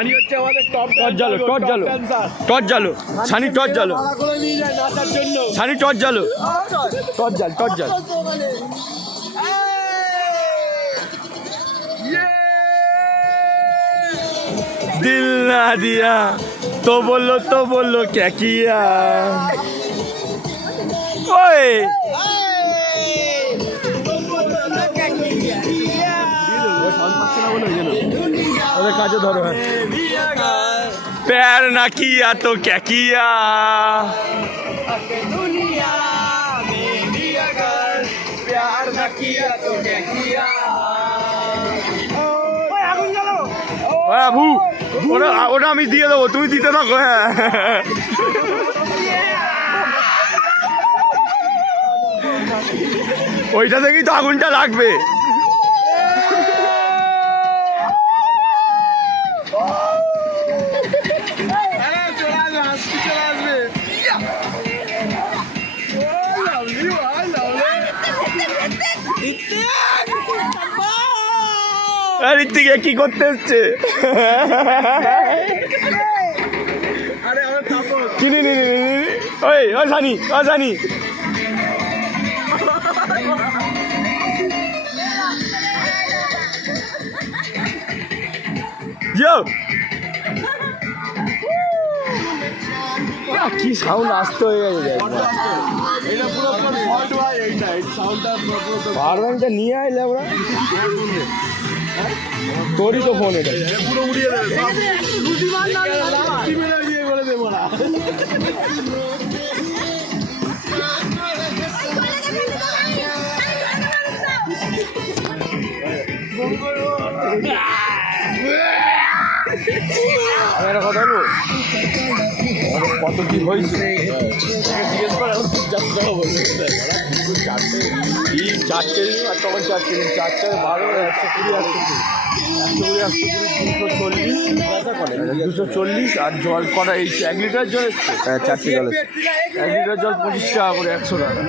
সানি হচ্ছে আমাদের টপ জালো টর্চ জালো সানি টর্চ জালো নিয়ে যায় নাচার জন্য। সানি টর্চ জালো টর্চ জাল दिल ना दिया तो बोलो क्या किया ओए काजे धरो है प्यार ना किया तो क्या किया प्यार ना किया तो क्या किया। বাবু ওটা আমি দিয়ে দেবো তুমি দিতে থাকো হ্যাঁ ওইটা থেকেই তো আগুনটা লাগবে ঋত্বিক কি করতে এসছে ওই সানি কি সাউন্ড আসতে হয়ে গেছে পাওয়ার ব্যাংকটা নিয়ে আইলে আমরা তোরই তো ফোন এটা পুরো উড়িয়ে দেবো না। একটা কথা বলবো কত কি হয়েছে জিজ্ঞেস করে চারটে আর তখন চারটে 12 120 আর জল কটা এই 1 লিটার জল এসছে 4টে জল এসছে 1 লিটার জল 25 টাকা করে 100 টাকা